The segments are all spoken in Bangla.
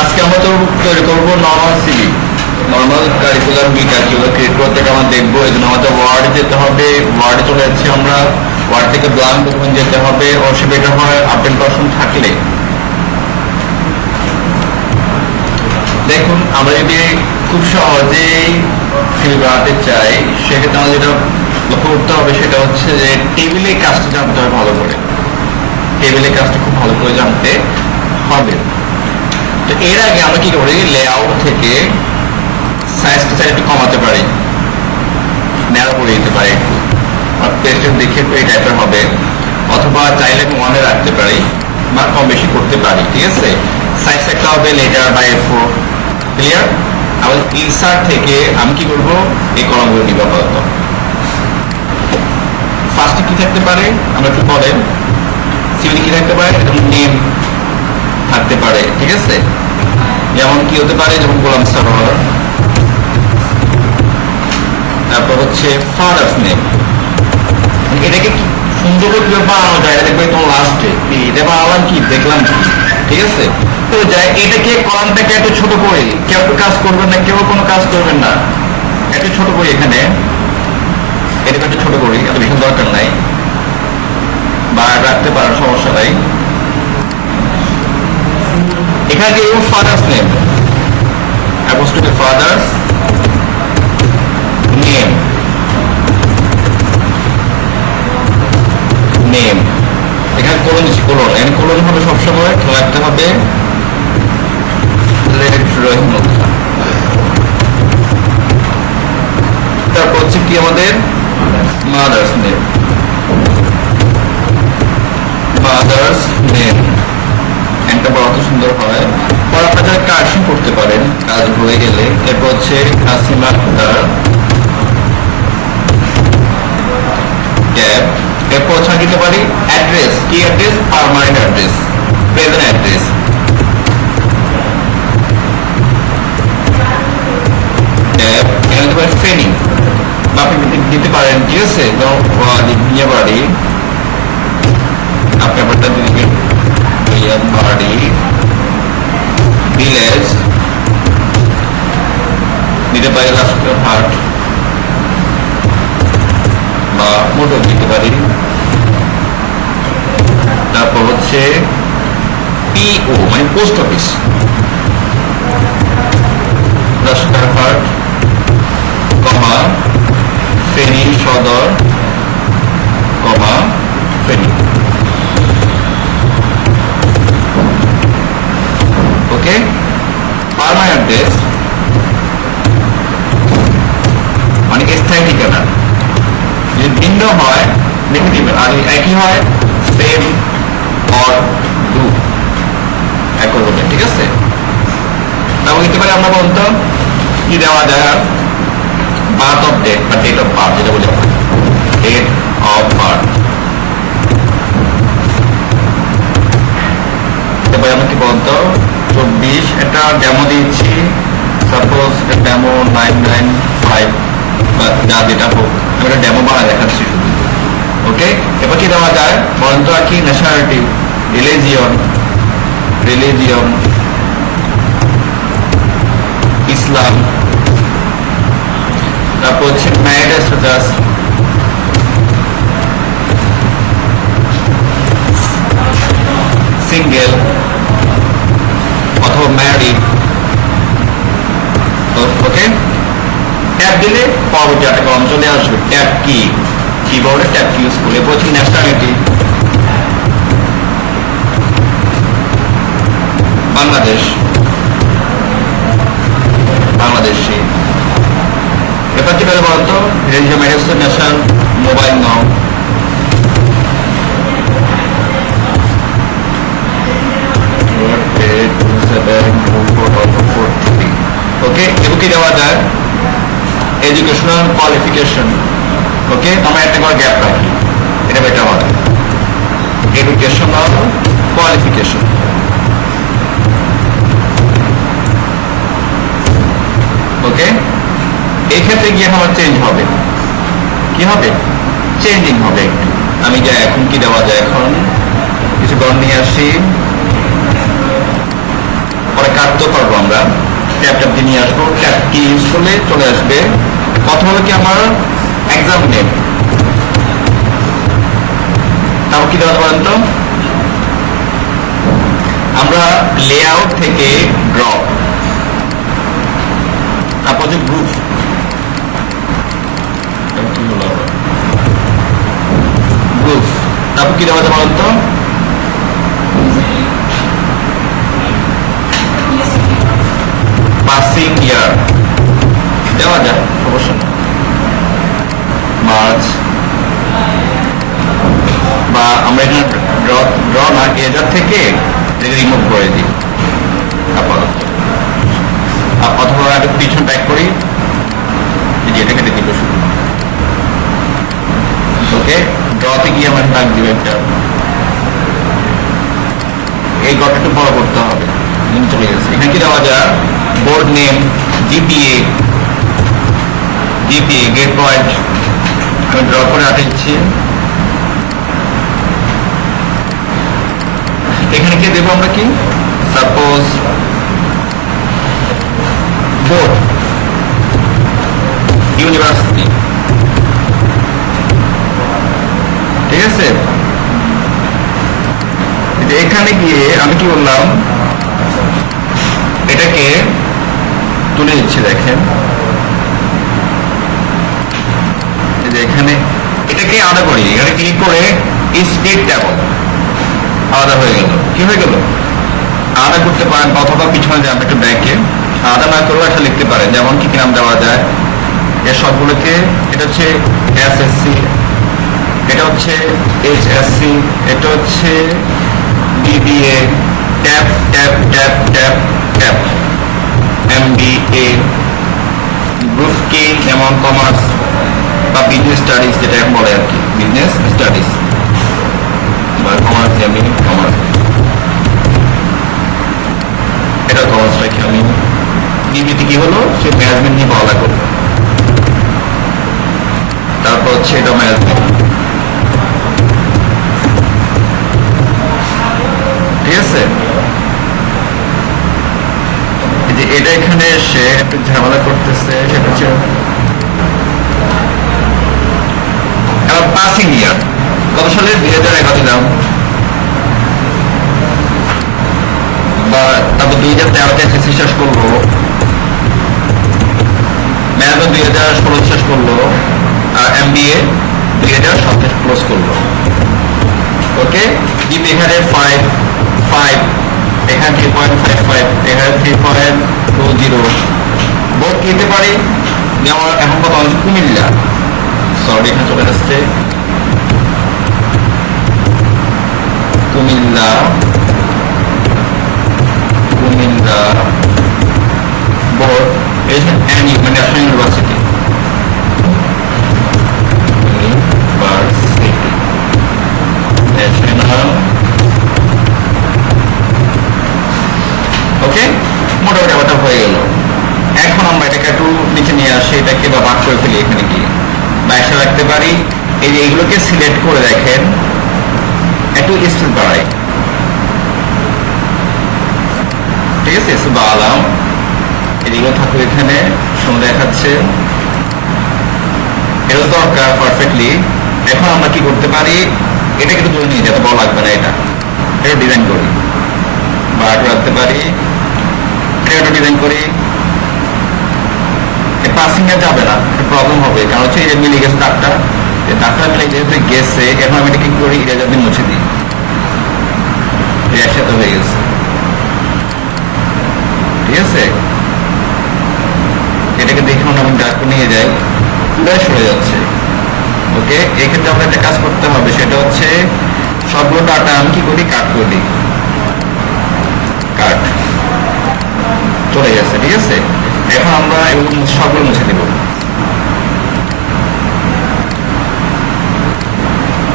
আজকে আমরা তো তৈরি করবো normal CV, normal curriculum vitae কিভাবে ক্রিয়েট করতে আমরা দেখবো। এই জন্য আমাদের ওয়ার্ডে যেতে হবে, ওয়ার্ডে চলে যাচ্ছি আমরা, ওয়ার্ড থেকে ব্ল্যাঙ্ক ডকুমেন্ট যেতে হবে। অবশ্যই বেটার হয় আপডেট ভার্সন থাকলে। দেখুন আমরা যদি খুব সহজেই সিভি বানাতে চাই, সেক্ষেত্রে আমাদের যেটা লক্ষ্য করতে হবে সেটা হচ্ছে যে টেবিলে কাজটা জানতে হবে ভালো করে, টেবিলে কাজটা খুব ভালো করে জানতে হবে। তো এর আগে আমরা কি করি, লেআউট থেকে সাইজটা একটু কমাতে পারি, ন্যারো করে দিতে পারি একটু, আর পেজটা দেখে এই টাইপের হবে, অথবা চাইলে আমি ওয়ানে রাখতে পারি বা কম বেশি করতে পারি। ঠিক আছে, সাইজ একটা হবে লেটার বাই A4। ক্লিয়ার? আবার ইনসার্ট থেকে আমি কি করব, এই কলামগুলো নিব আপাতত। ফার্স্টে কি থাকতে পারে আমরা একটু বলেন, সিভিল কি থাকতে পারে, নেম থাকতে পারে। ঠিক আছে, যেমন কি হতে পারে, যেমন গোলাম সারোয়ার, তারপর হচ্ছে ফাদার্স নেম। এটাকে সুন্দর করে কিভাবে বানানো যায় এটা দেখবে তোমার লাস্টে। এটা বানালাম কি, দেখলাম কি। ঠিক আছে, তো যাই এটাকে কলামটাকে একটু ছোট করে, কেউ কাজ করবেন না, কেউ কোনো কাজ করবেন না, একটু ছোট করি এখানে, এটাকে একটু ছোট করি, এত বেশি দরকার নাই, বা রাখতে পারার সমস্যা নাই। এখানে যে father's name, apostrophe father's name, name এখানে কোলন দিচ্ছি, কোলন এন্ড কোলন হবে সবসময় খেয়াল রাখতে হবে রহিমুল্লাহ। তারপর হচ্ছে কি আমাদের মাদার্স নেম, মাদার্স নেম একটা বড় সুন্দর হয়। পর আপনারা কারেকশন করতে পারেন কাজ হয়ে গেলে। এরপর হচ্ছে কাসিমা আক্তার ট্যাব। এরপর হচ্ছে দিতে পারি অ্যাড্রেস, কি address, permanent address, present address. Tab এখানে দিতে পারি ফেনি, বা আপনি দিতে পারেন। ঠিক আছে, নিয়ে বাড়ি, আপনি আপনারটা দিবেন বাড়ি, ভিলেজ দিতে পারি, হাট বা মোটর দিতে পারি। তারপর হচ্ছে পিও মানে পোস্ট অফিস, রাস্তারহাট, কমা ফেনী সদর, কমা ফেনী। ওকে, পার্মানেন্ট অ্যাড্রেস মানে স্থায়ী ঠিকানা। যদি ভিন্ন হয় লিখে দিবেন, আর একই হয় সেম অর ডু একই হবে। ঠিক আছে, তারপর দিতে পারি আমরা বলতো কি দেওয়া যায়, বার্থ অফ ডেট বা ডেট অফ বার্থ, যেটা বলে ডেট অফ বার্থ। তারপরে আমরা কি বলতো 24, এটা ডেমো দিচ্ছি, সাপোজ ডেমো 995 বা যা যেটা হোক, আমি একটা ডেমো বানায় দেখাচ্ছি শুধু। ওকে, এবার কি দেওয়া যায় বলেন তো, আর কি ন্যাশনালিটি, রিলিজিয়ন, রিলিজিয়ন ইসলাম। তারপর হচ্ছে ম্যারিটাল স্ট্যাটাস, সিঙ্গেল অথবা ম্যারিড। ওকে, ট্যাব দিলে পরবর্তী একটা কলম চলে আসবে, ট্যাব কি, কিবোর্ডে ট্যাব কি ইউজ করলে। বলছি ন্যাশনালিটি বাংলাদেশ, বাংলাদেশি। এবার কি বলে বলতো, ন্যাশনাল মোবাইল নাও, ওকে। এগুলো কি দেওয়া যায়, এডুকেশনাল কোয়ালিফিকেশন। ওকে, আমরা একটা করে গ্যাপ রাখি, এটা বেটার হবে, এডুকেশনাল কোয়ালিফিকেশন। ওকে, এই ক্ষেত্রে গিয়ে আমার চেঞ্জ হবে, কি হবে, চেঞ্জিং হবে একটু। আমি যা এখন কি দেওয়া যায়, এখন কিছু গণ নিয়ে আসি, পরে কাটতেও পারবো আমরা। ট্যাব ট্যাব দিয়ে নিয়ে আসবো, ট্যাব কি ইউজ করলে চলে আসবে। প্রথম হলো কি আমার এক্সাম নেম, তারপর কি দেওয়া বলেন তো, আমরা লেআউট থেকে ড্র, তারপর যে গ্রুপ, গ্রুপ, তারপর কি দেওয়া বলেন তো, পাসিং ইয়ার দেওয়া যায় অবশ্য, মার্চ, বা আমরা এখানে ড্র না এজার থেকে রিমুভ করে দিই আপাতত, অথবা একটা পিছন ব্যাক করি, এটা কেটে দিব শুধু। ওকে, ড্রতে গিয়ে আমার দাগ দিব একটা, এই ঘরটা একটু বড় করতে হবে, চলে গেছে। এখানে কি দেওয়া যায়, board name, GPA, grade point আমি ড্র করে আঁটাচ্ছি। এখানে কি দেবো আমরা, কি সাপোজ বোর্ড ইউনিভার্সিটি, ঠিক আছে। এখানে গিয়ে আমি কি বললাম, এটাকে তুলে দিচ্ছি, দেখেন এখানে এটাকে আলাদা করি, এখানে ক্লিক করে স্প্লিট টেবল আলাদা হয়ে গেল। কি হয়ে গেল, আলাদা করতে পারেন, অথবা পিছনে যাবেন একটু ব্যাকে, আলাদা না করলেও একটা লিখতে পারেন, যেমন কি নাম দেওয়া যায় এর সবগুলোকে। এটা হচ্ছে এসএসসি, এটা হচ্ছে এইচএসসি, এটা হচ্ছে BBA, tab tab tab tab tab, MBA, group কে যেমন কমার্স বা বিজনেস স্টাডিজ, যেটা বলে আর কি, বিজনেস স্টাডিজ বা কমার্স, আমি কমার্স, এটা কমার্স রাখি আমি। বিবিতে কি হলো, সে ম্যানেজমেন্ট নিয়ে পড়ালেখা করবে, তারপর হচ্ছে এটা ম্যানেজমেন্ট, ঠিক আছে। এটা এখানে এসে একটু ঝামেলা করতেছে, সেটা হচ্ছে পাসিং ইয়ার কত সালে, 2011 দিলাম, বা তারপর 2013-তে এসএসসি শেষ করলো, ম্যানেজমেন্ট 2016 শেষ করলো, আর এমবিএ 2017 ক্লোজ করলো। ওকে, জিপি এখানে 5, এখানে 3.55, এখানে 3.20। বোর্ড কি দিতে পারি, যেমন এখন কথা হচ্ছে কুমিল্লা, সরি এখানে চলে আসছে কুমিল্লা, বোর্ড, এই মানে ন্যাশনাল ইউনিভার্সিটি, ন্যাশনাল। ওকে, মোটামুটি ব্যাপারটা হয়ে গেল। এখন আমরা এটাকে একটু নিচে নিয়ে আসি, এটাকে বা ভাগ করে ফেলি, এখানে গিয়ে বা একসাথে রাখতে পারি। এই যে এগুলোকে সিলেক্ট করে দেখেন, একটু স্পিড বাড়াই, ঠিক আছে, বাড়ালাম, এগুলো থাকবে এখানে, সুন্দর দেখাচ্ছে, এটা দরকার পারফেক্টলি। এখন আমরা কি করতে পারি, এটা কিন্তু ধরে নিয়ে যেতে বড় লাগবে না, এটা ডিজাইন করি, বা একটু রাখতে পারি, এটা ডিজাইন করি। পাসিং এ যাবে না, প্রবলেম হবে, কারণ হচ্ছে এটা মিলে গেছে দাগটা, দাগটা মিলে যেহেতু গেছে, এখন আমি এটা কি করি, এটা যদি মুছে দিই, একসাথে হয়ে গেছে, ঠিক আছে। এটাকে দেখে আমি ডাক নিয়ে যাই, পুরো সরে যাচ্ছে। ওকে, এক্ষেত্রে আমরা একটা কাজ করতে হবে, সেটা হচ্ছে সবগুলো ডাটা আমি কি করি, কাট করে দিই, কাট চলে গেছে, ঠিক আছে। এখন আমরা এগুলো সবগুলো মুছে দিব,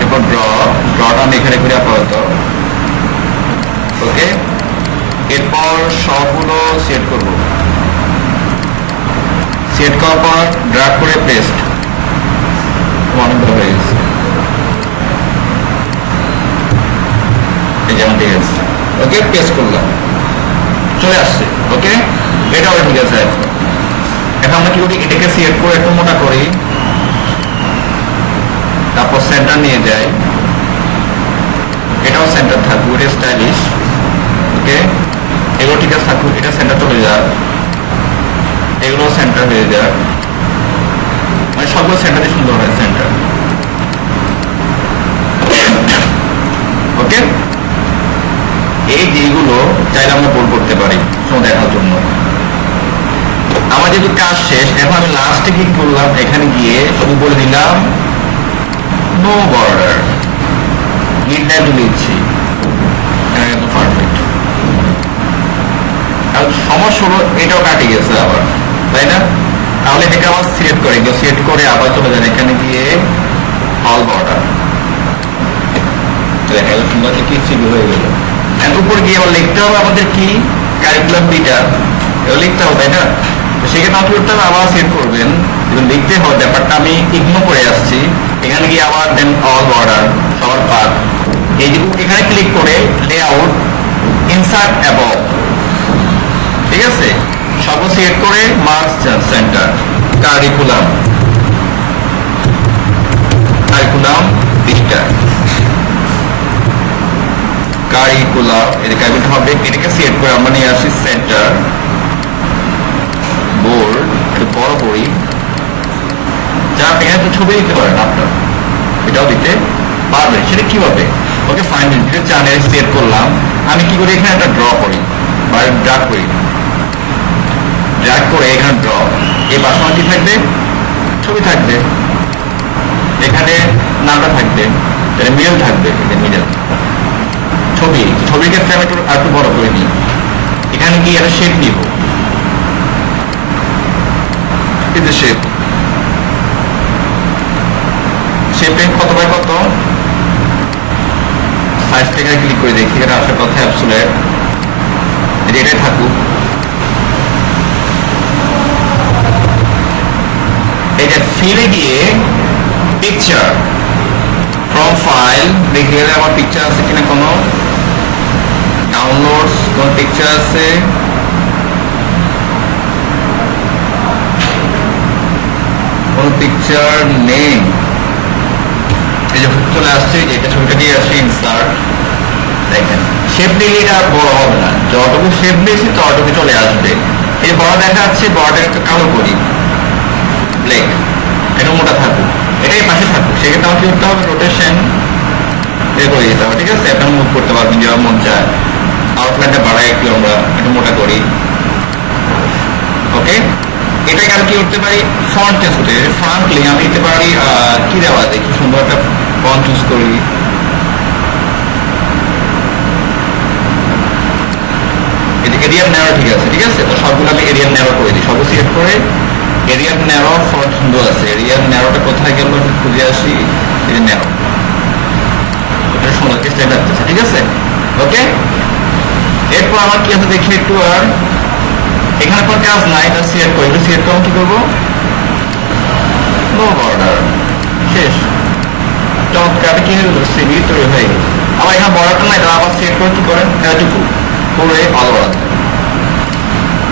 এরপর ড্রটা আমি এখানে করি আপাতত। ওকে, এরপর সবগুলো সেট করব, সেট করার পর ড্র্যাগ করে পেস্ট, অনেকগুলো হয়ে গেছে, এই যেমন ঠিক আছে। ওকে, পেস্ট করলাম, চলে আসছে। ওকে, এটাও ঠিক আছে। এখন আমরা কি করি, এটাকে সিলেক্ট করে একটু মোটা করি, তারপর সেন্টার নিয়ে যাই, এটাও সেন্টার থাকুক, এটা স্টাইলিশ। ওকে, এগুলো ঠিক আছে থাকুক, এটা সেন্টার চলে যাক, এগুলো সেন্টার হয়ে যাক, মানে সবগুলো সেন্টারে সুন্দর হয় সেন্টার। ওকে, এই যেগুলো চাইলে আমরা বোল্ড করতে পারি দেখার জন্য। আমার যেহেতু কাজ শেষ, এখন আমি লাস্টে কি করলাম, এখানে গিয়ে শুধু বলে দিলাম নো বর্ডার, লিড দিচ্ছি, পারফেক্ট। সমস্যা হলো এটাও কাটে গেছে আবার, তাই না? তাহলে এটাকে আবার সিলেক্ট করে সিলেক্ট করে আবার চলে যান এখানে গিয়ে অল বর্ডার, সুন্দর কি সিগল হয়ে গেল। উপর গিয়ে আবার লিখতে হবে আমাদের কি কারিকুলাম বিটা, এগুলো লিখতে হবে, তাই না? সেখানে কি করতে হবে, আবার সেট করবেন, লিখতে হবে, ব্যাপারটা আমি ইগনোর করে আসছি। এখানে গিয়ে আবার দেন অল বর্ডার, সবার পার্ট, এই যে এখানে ক্লিক করে লেআউট, ইনসার্ট অ্যাবভ, ঠিক আছে, সব সিলেক্ট করে merge centre, curriculum vitae, curriculum, এটা কারিকুলাম হবে, এটাকে সিলেক্ট করে আমরা নিয়ে আসি সেন্টার, বোর্ড, একটু বড় করি, যা আপনি এখানে ছবি দিতে পারেন আপনার, এটাও দিতে পারবেন। সেটা কিভাবে? ওকে ফাইন, যেটা চ্যানেল সিলেক্ট করলাম, আমি কি করি, এখানে একটা ড্র করি বা ড্রাগ করি, ড্রাগ করে এখানে ড্র, এই পাশে কি থাকবে, ছবি থাকবে, এখানে নামটা থাকবে, মিডল থাকবে, মিডল ছবির ক্ষেত্রে আমি একটু বড় করে নিই, এখানে গিয়ে একটা শেপ নিব, শেপ, শেপে কত বাই কত, 5 টাকায় ক্লিক করে দেখি, এটা আসার কথা অ্যাবসোলিউট, এটাই থাকুক। এই যে ফিরে গিয়ে পিকচার ফ্রম ফাইল, দেখে আমার পিকচার আছে কিনা, কোনো ডাউনলোডস, কোন পিকচার আছে, কোন পিকচার নেই, এই যে চলে আসছে, এটা ছবিটা দিয়ে আসছে, ইনসার্ট, দেখেন শেপ দিলে এটা বড় হবে না, যতটুকু শেপ দিয়েছি ততটুকু চলে আসবে। এই বড় দেখা যাচ্ছে, বড়টা একটু কালো করি, ব্ল্যাক, এটা মোটা থাকুক, এটাই পাশে থাকুক, সেক্ষেত্রে আমার কি করতে হবে, রোটেশন করে দিতে হবে, ঠিক আছে? এখন মুভ করতে পারবেন যেমন মন চায়, আউটলাইনটা বাড়াই একটু, আমরা একটু মোটা করি। ওকে, এটাকে আর কি করতে পারি, ফন্ট চেঞ্জ করতে পারি, ফ্রাঙ্কলি আমি দিতে পারি, কি দেওয়া যায়, কি সুন্দর একটা ফন্ট চুজ করি, এরিয়ার ন্যারো, ঠিক আছে, ঠিক আছে, তো সবগুলো আমি এরিয়ার ন্যারো করে দিই, সব সিলেক্ট করে এরিয়ার ন্যারো, ফন্ট সুন্দর আছে, এরিয়ার ন্যারোটা কোথায় গেল খুঁজে আসি, এই ন্যারো, এটা সুন্দর স্টাইল লাগতেছে, ঠিক আছে? ওকে, এরপর আমার কি আছে দেখি একটু, আর এখানে কোনো কাজ নাই, এটা সিলেক্ট করি, সিলেক্ট করবো, কি করবো, নো বর্ডার, শেষ, চমৎকার, কি হয়ে গেল, সিভি তৈরি হয়ে গেল। আবার এখানে বর্ডারটা নাই, এটা আবার সিলেক্ট করে কি করেন, এতটুকু করে আলাদা,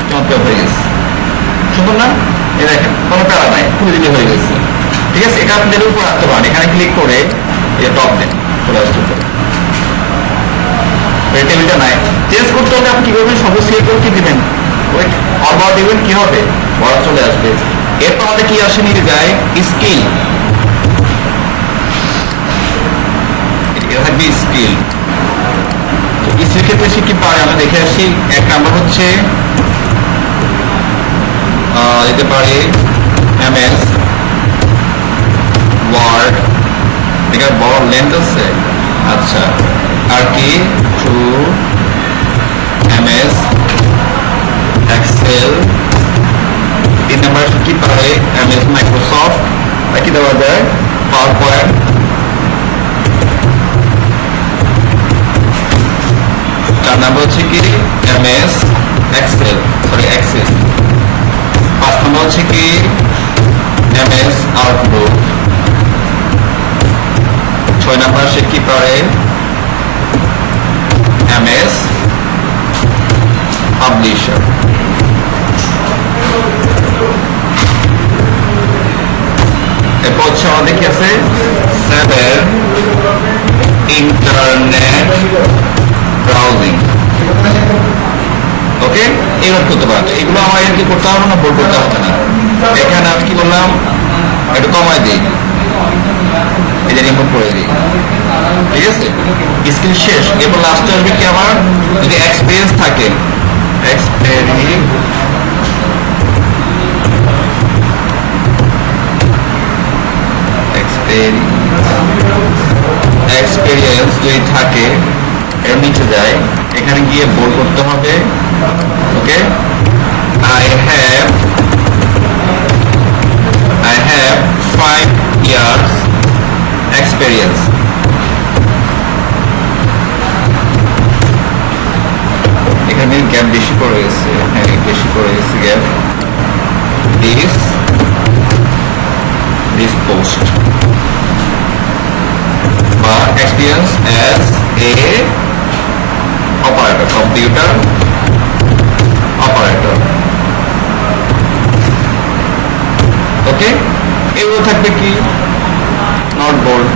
চমৎকার হয়ে গেছে, সুন্দর না? এই দেখেন কোনো প্যারা নাই, খুলে দিলে হয়ে গেছে, ঠিক আছে? এটা আপনি উপর রাখতে পারেন, এখানে ক্লিক করে এটা টপ দেন, চলে আসতে পারে, টেবিলটা নাই, চেঞ্জ করতে হলে আপনি কি করবেন, সব সিলেক্ট করে কি দিবেন, ওই অল দিবেন, কি হবে, বড় চলে আসবে। এরপর আমাদের কি আসে, নিয়ে যায় স্কেল, এটা থাকবে স্কেল, স্কেল ক্ষেত্রে সে কি পারে আমরা দেখে আসি। এক নাম্বার হচ্ছে দিতে পারি এমএস ওয়ার্ড, এখানে বড় লেন্থ আছে, আচ্ছা, আর কি টু এমএস এক্সেল, 3 নাম্বার কি পারে, এমএস মাইক্রোসফট, কি দেওয়া যায়, পাওয়ার পয়েন্ট, 4 নাম্বার হচ্ছে কি MS Excel, sorry Access, 5 number হচ্ছে কি এমএস আউটলুক, 6 নাম্বার সে কি পারে, এমএস পাবলিশার। এরপর হচ্ছে আমাদের কি আছে 7 ইন্টারনেট ব্রাউজিং। ওকে, এবার করতে পারতো, এগুলো আমার আর কি করতে হবে না, বোর্ড করতে হবে না। এখানে আমি কি বললাম, একটু কমাই দিই, এটা রিমুভ করে দিই, ঠিক আছে। স্কিল শেষ। এরপর লাস্টে আসবে কি আমার, যদি এক্সপিরিয়েন্স থাকে, এক্সপেরিয়েন্স যদি থাকে, এর নিচে যায়, এখানে গিয়ে বোল্ড করতে হবে। ওকে, I have 5 years experience. এখানে গ্যাপ বেশি করে গেছে, হ্যাঁ বেশি করে গেছে গ্যাপ। this post বা experience as a operator, computer operator. ওকে, এগুলো থাকবে কি নট বোল্ড,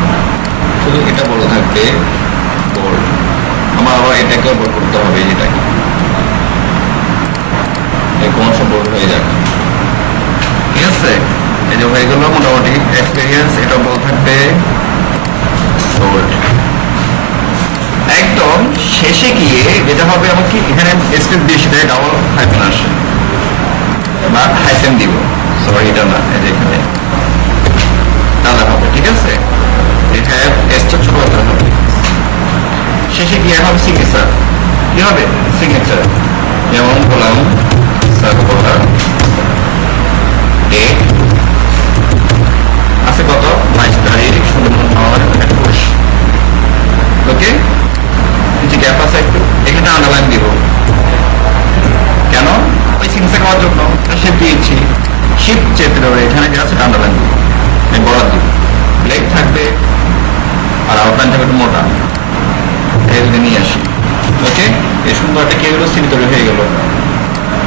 শুধু এটা বড় থাকবে বোল্ড। আমার আবার এটাকেও বোল্ড করতে হবে, যেটাকে কোন সব বোল্ড হয়ে যাবে, ঠিক আছে। এই যে হয়ে গেল মোটামুটি এক্সপিরিয়েন্স, এটা বড় থাকবে বোল্ড। একদম শেষে গিয়ে যেটা হবে, আমাকে এখানে স্পেস দিয়ে সেটা ডাবল হাইফেন আসে বা হাইফেন দিব, সরি এটা না, এই যে এখানে আলাদা হবে, ঠিক আছে। এসটা ছোট হাতের হবে, শেষে গিয়ে হবে সিগনেচার। কি হবে সিগনেচার, যেমন বললাম সার্ভার ডেট আছে কত 22 তারিখ 09/21। ওকে, যে গ্যাপ আছে একটু এখানে আন্ডারলাইন দিব, কেন ওই সিগনেচার করার জন্য শিফট দিয়েছি, শিফট চেপে ধরে এখানে যে আছে আন্ডারলাইন দিব, আমি বড় দিব, ব্ল্যাক থাকবে আর আউটলাইন থাকবে একটু মোটা, এই যদি নিয়ে আসি। ওকে, এই সুন্দর একটা কে গেল, সিবি তৈরি হয়ে গেল।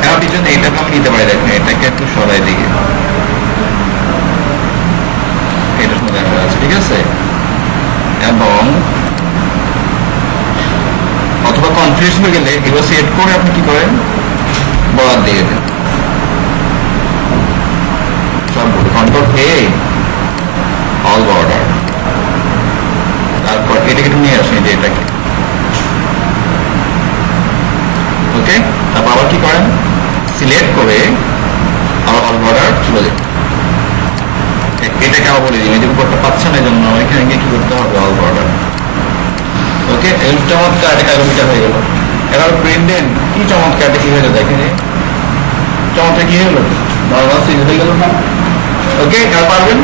এখন পিছনে এটাকে আমি নিতে পারি, দেখেন এটাকে একটু সরাই দিকে, এটা সুন্দর দেখা আছে, ঠিক আছে। এবং অথবা কনফিউজ হয়ে গেলে এগুলো সেট করে আপনি কি করেন, বরাদ দিয়ে দেন সবগুলো, কন্ট্রোল এ অল বর্ডার, তারপর এটাকে একটু নিয়ে আসেন, যে এটাকে ওকে, তারপর আবার কি করেন, সিলেক্ট করে আবার অল বর্ডার তুলে দেন। এটাকে আবার বলে দিন, এই যে উপরটা পাচ্ছেন, এই জন্য এখানে গিয়ে কি করতে হবে, অল বর্ডার। ওকে, এই চমৎকার একটা কাগজটা হয়ে গেল। এবার প্রিন্ট দেন, কি চমৎকার কি হয়ে যাবে, দেখেন চমৎকার কি হয়ে গেল, নর্মাল সিরিজ হয়ে গেল না। ওকে, এবার পারবেন।